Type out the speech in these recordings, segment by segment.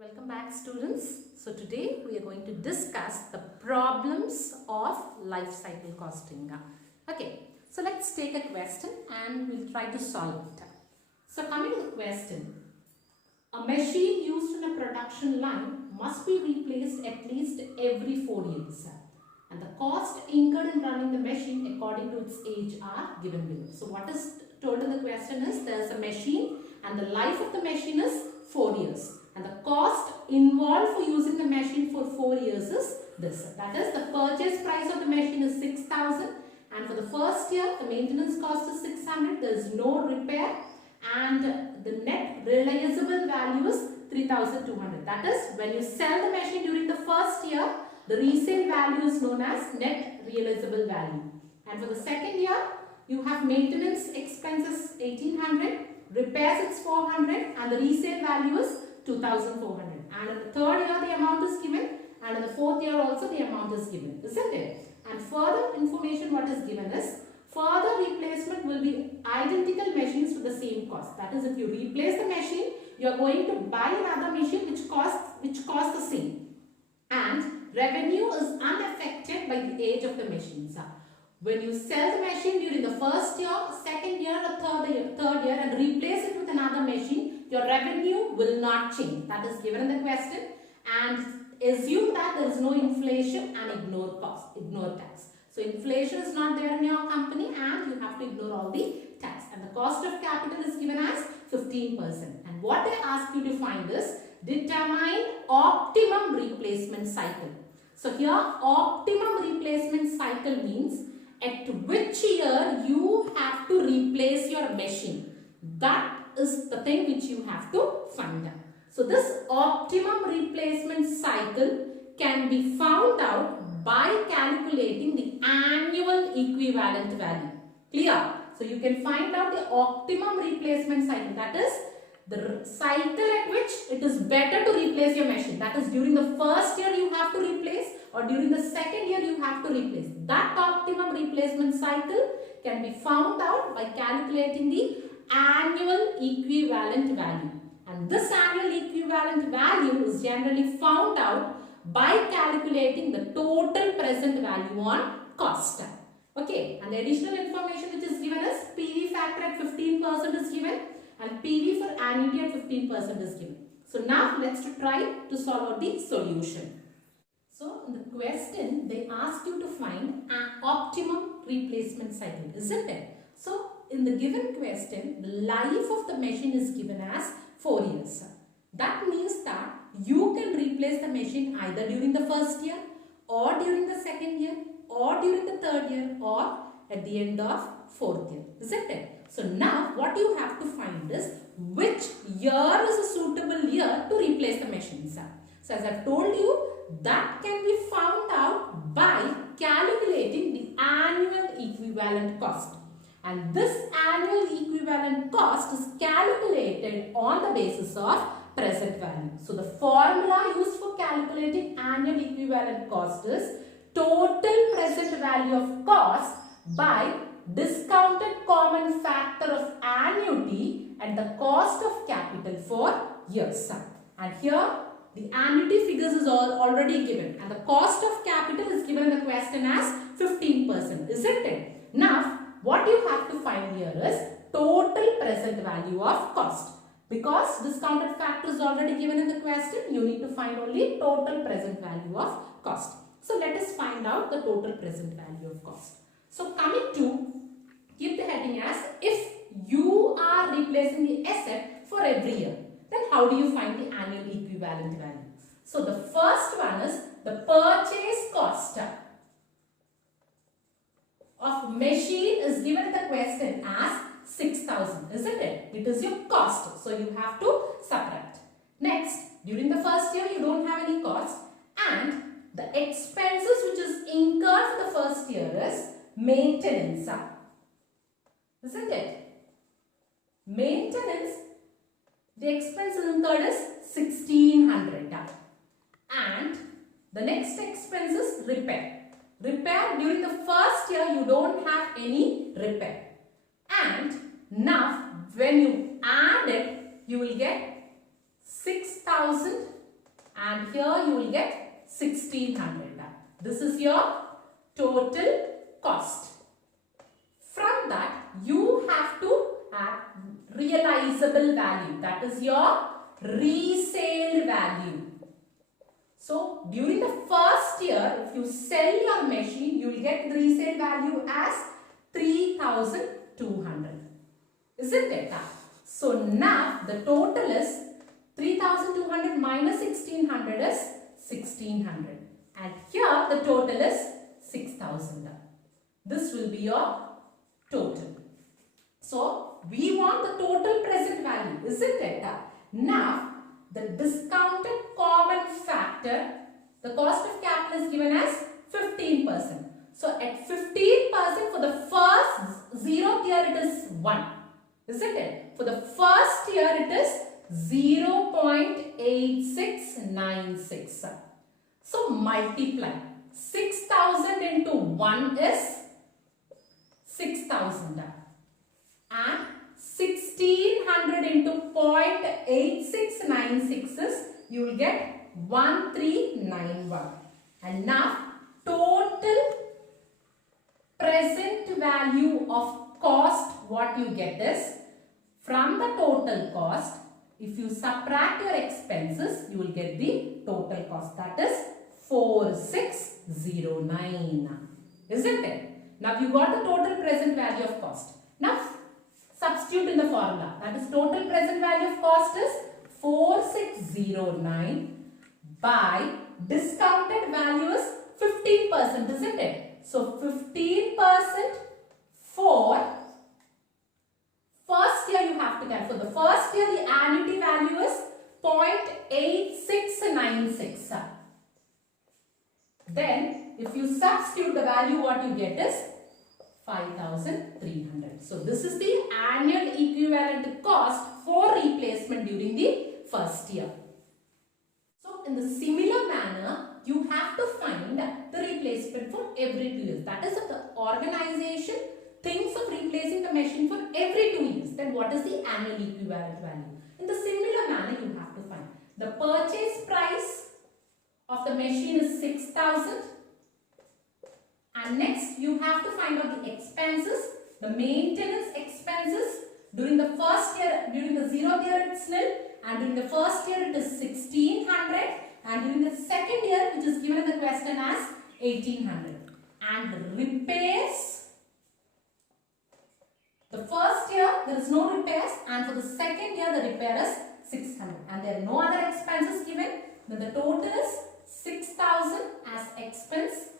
Welcome back, students. So today we are going to discuss the problems of life cycle costing. Okay, so let's take a question and we'll try to solve it. So coming to the question, a machine used in a production line must be replaced at least every 4 years. And the cost incurred in running the machine according to its age are given below. So what is told in the question is there is a machine and the life of the machine is 4 years. And the cost involved for using the machine for 4 years is this. That is, the purchase price of the machine is 6,000, and for the first year the maintenance cost is 600. There is no repair, and the net realizable value is 3,200. That is, when you sell the machine during the first year, the resale value is known as net realizable value. And for the second year, you have maintenance expenses 1,800, repairs it's 400, and the resale value is 2,400. And in the third year the amount is given, and in the fourth year also the amount is given, isn't it? And further information what is given is further replacement will be identical machines to the same cost. That is, if you replace the machine, you are going to buy another machine which costs the same. And revenue is unaffected by the age of the machines. When you sell the machine during the first year, second year or third year and replace it with another machine, your revenue will not change. That is given in the question, and assume that there is no inflation and ignore tax. So inflation is not there in your company and you have to ignore all the tax. And the cost of capital is given as 15%. And what they ask you to find is determine optimum replacement cycle. So here optimum replacement cycle means at which year you have to replace your machine. That is the thing which you have to find out. So this optimum replacement cycle can be found out by calculating the annual equivalent value. Clear? So you can find out the optimum replacement cycle, that is the cycle at which it is better to replace your machine. That is, during the first year you have to replace, or during the second year you have to replace. That optimum replacement cycle can be found out by calculating the annual equivalent value. And this annual equivalent value is generally found out by calculating the total present value on cost. Okay, and the additional information which is given is PV factor at 15% is given, and PV for annuity at 15% is given. So now let's try to solve out the solution. So in the question they ask you to find an optimum replacement cycle, isn't it? So in the given question, the life of the machine is given as 4 years. That means that you can replace the machine either during the first year, or during the second year, or during the third year, or at the end of fourth year, isn't it? So now what you have to find is which year is a suitable year to replace the machines. So as I have told you, that can be found out by calculating the annual equivalent cost. And this annual equivalent cost is calculated on the basis of present value. So the formula used for calculating annual equivalent cost is total present value of cost by discounted common factor of annuity and the cost of capital for years. And here the annuity figures is already given, and the cost of capital is given in the question as 15%, isn't it? Now what you have to find here is total present value of cost. Because discounted factor is already given in the question, you need to find only total present value of cost. So let us find out the total present value of cost. So coming to, keep the heading as if you are replacing the asset for every year, then how do you find the annual equivalent value? So the first one is the purchase cost of machine is given in the question as 6,000, isn't it? It is your cost, so you have to subtract. Next, during the first year you don't have any cost, and the expenses which is incurred for the first year is maintenance, isn't it? Maintenance, the expenses incurred is 1,600, and the next expense is repair. Repair, during the first year you don't have any repair, and now when you add it you will get 6,000 you will get 1600. This is your total cost. From that, you have to add realizable value. That is your resale value. So, during the first year, if you sell your machine, you will get the resale value as 3200. Isn't it? So, now the total is 3200 minus 1600 is 1600. And here the total is 6000. This will be your total. So, we want the total present value, isn't it? Now, the discounted common factor, the cost of capital is given as 15%. So, at 15% for the first 0th year it is 1. Isn't it? For the first year it is 0.8696. So, multiply. 6000 into 1 is 6000. And 1600 into 0.8696 is, you will get 1391. And now, total present value of cost, what you get is, from the total cost, if you subtract your expenses, you will get the total cost. That is 4609. Isn't it? Now you got the total present value of cost. Now substitute in the formula. That is total present value of cost is 4609 by discounted value is 15%, isn't it? So 15% for first year you have to get. For the first year the annuity value is 0.8696. Then if you substitute the value, what you get is 5300. So this is the annual equivalent cost for replacement during the first year. So in the similar manner, you have to find the replacement for every 2 years. That is, if the organization thinks of replacing the machine for every 2 years, then what is the annual equivalent value? In the similar manner, you have to find the purchase price of the machine is 6000, and next you have to find out the expenses, the maintenance expenses. During the first year, during the 0th year it's nil, and during the first year it is 1600, and during the second year, which is given in the question as 1800. And the repairs, the first year there is no repairs, and for the second year the repair is 600, and there are no other expenses given. Then the total is 6000 as expense,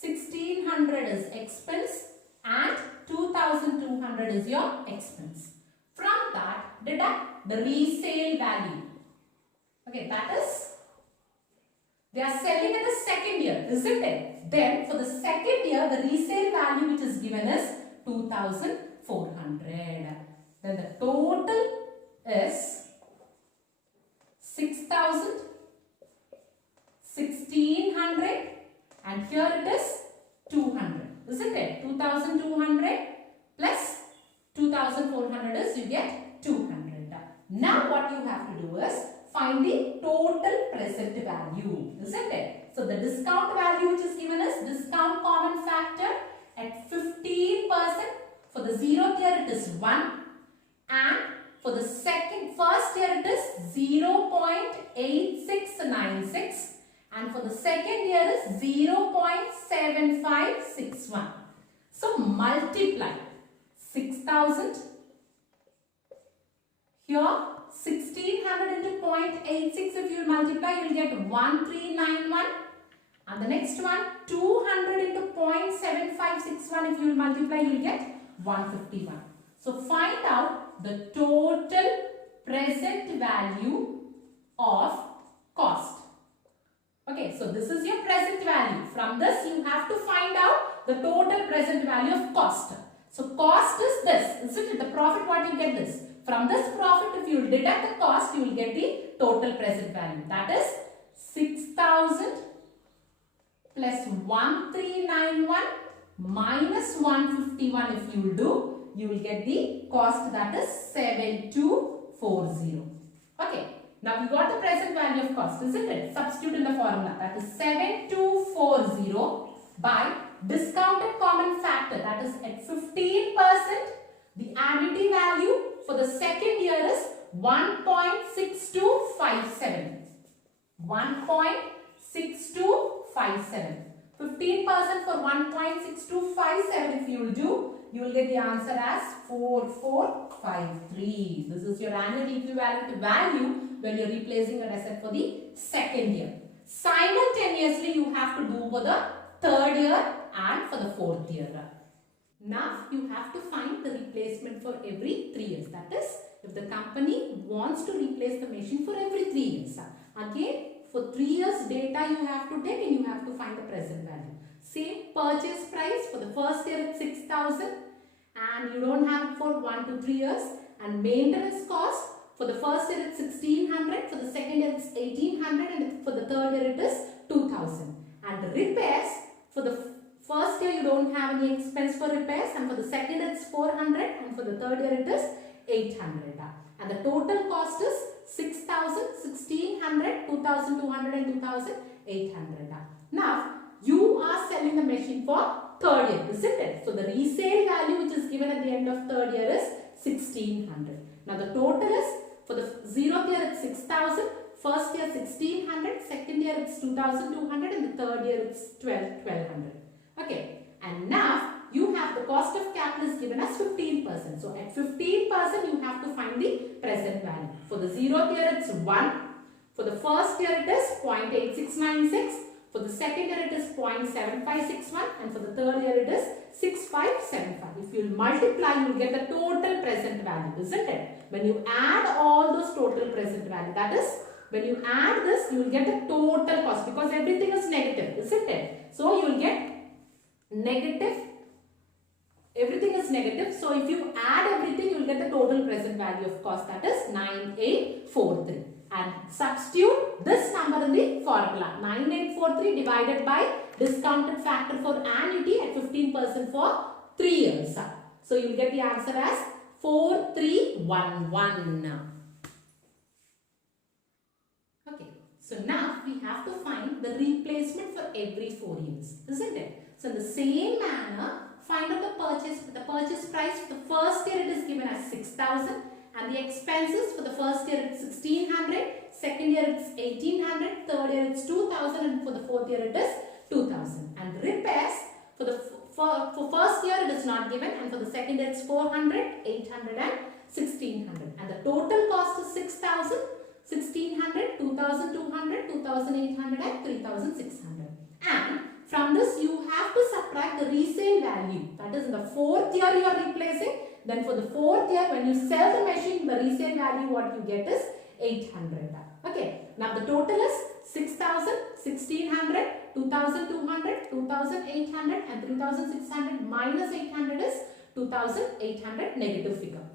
1600 is expense, and 2200 is your expense. From that, deduct the resale value. Okay, that is, they are selling in the second year, isn't it? Then for the second year, the resale value which is given is 2400. Then the total is 6000, 1600, and here it is 200, isn't it? 2200 plus 2400 is, you get 200. Now what you have to do is find the total present value, isn't it? So the discount value which is given is discount common factor at 15%. For the 0th year it is 1, and for the first year it is 0.8696, and for the second year is 0.7561. So multiply 6000 here, 1600 into 0.86, if you multiply you will get 1391, and the next one 200 into 0.7561, if you will multiply you will get 151. So find out the total present value of cost. Okay, so this is your present value. From this you have to find out the total present value of cost. So cost is this, isn't it? The profit, what you get this. From this profit, if you deduct the cost, you will get the total present value. That is 6000 plus 1391 minus 151. If you will do, you will get the cost, that is 7240. Okay. Now we got the present value of cost, isn't it? Substitute in the formula. That is 7240 by discounted common factor. That is at 15%. The annuity value for the second year is 1.6257. 1.6257. 15% for 1.6257 if you will do, you will get the answer as 4453. This is your annual equivalent value when you are replacing your asset for the second year. Simultaneously, you have to do for the third year and for the fourth year. Now, you have to find the replacement for every 3 years. That is, if the company wants to replace the machine for every 3 years. Again, for 3 years data you have to take and you have to find the present value. Same purchase price for the first year it's 6,000 and you don't have for 1 to 3 years, and maintenance cost for the first year it's 1,600, for the second year it's 1,800, and for the third year it is 2,000. And the repairs, for the first year you don't have any expense for repairs, and for the second year it's 400, and for the third year it is 800. And the total cost is 6,000, 1,600, 2,200 and 2,800. Now, you are selling the machine for third year, isn't it? So, the resale value which is given at the end of third year is 1,600. Now, the total is, for the 0th year it's 6,000, first year 1,600, second year it's 2,200 and the third year it's 1,200. Okay, and now, you have the cost of capital is given as 15%. So, at 15% you have to find the present value. For the 0th year it's 1. For the first year it is 0.8696. For the second year it is 0.7561. And for the third year it is 6575. If you multiply, you will get the total present value, isn't it? When you add all those total present value, that is, when you add this, you will get the total cost because everything is negative, isn't it? So, you will get negative. Everything is negative. So, if you add everything, you will get the total present value of cost, that is 9843. And substitute this number in the formula. 9843 divided by discounted factor for annuity at 15% for 3 years. So, you will get the answer as 4311. Okay. So, now we have to find the replacement for every 4 years, isn't it? So, in the same manner, find out the purchase price for the first year it is given as 6,000 and the expenses for the first year it's 1,600, second year it's 1,800, third year it's 2,000 and for the fourth year it is 2,000. And repairs for the for first year it is not given and for the second year it's 400, 800 and 1,600. And the total cost is 6,000, 1,600, 2,200, 2,800 and 3,600. And from this, you have to subtract the resale value. That is, in the fourth year you are replacing. Then for the fourth year, when you sell the machine, the resale value what you get is 800. Okay. Now the total is 6,000, 1,600, 2,200, 2,800 and 3,600 minus 800 is 2,800 negative figure.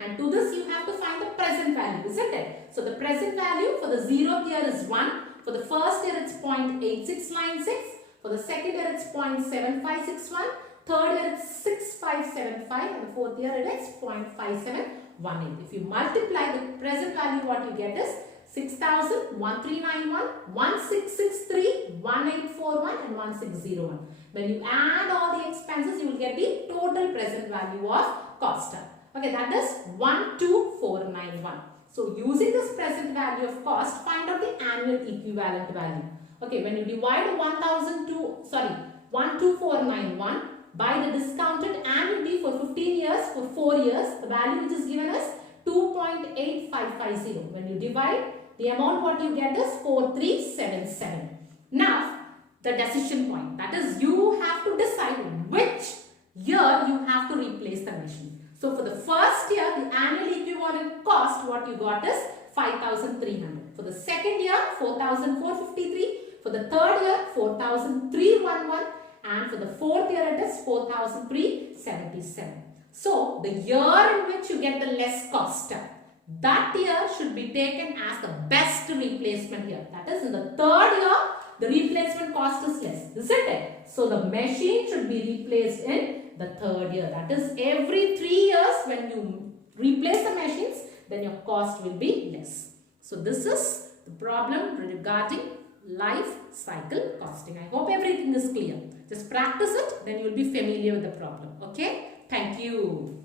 And to this you have to find the present value, isn't it? So the present value for the 0th year is 1. For the first year it's 0.8696. For the second year it's 0.7561, third year it's 6575 and the fourth year it is 0.5718. If you multiply the present value, what you get is 6,000, 1391, 1663, 1841 and 1601. When you add all the expenses, you will get the total present value of cost. Okay, that is 12491. So, using this present value of cost, find out the annual equivalent value. Okay, when you divide 12491 by the discounted annuity for 15 years, for 4 years, the value which is given is 2.8550. When you divide, the amount what you get is 4377. Now, the decision point. That is, you have to decide which year you have to replace the machine. So, for the first year, the annual equivalent cost what you got is 5,300. For the second year, 4,453. For the third year, 4,311. And for the fourth year, it is 4,377. So, the year in which you get the less cost, that year should be taken as the best replacement year. That is, in the third year, the replacement cost is less, isn't it? So, the machine should be replaced in the third year. That is, every 3 years when you replace the machines, then your cost will be less. So this is the problem regarding life cycle costing. I hope everything is clear. Just practice it, then you will be familiar with the problem. Okay? Thank you.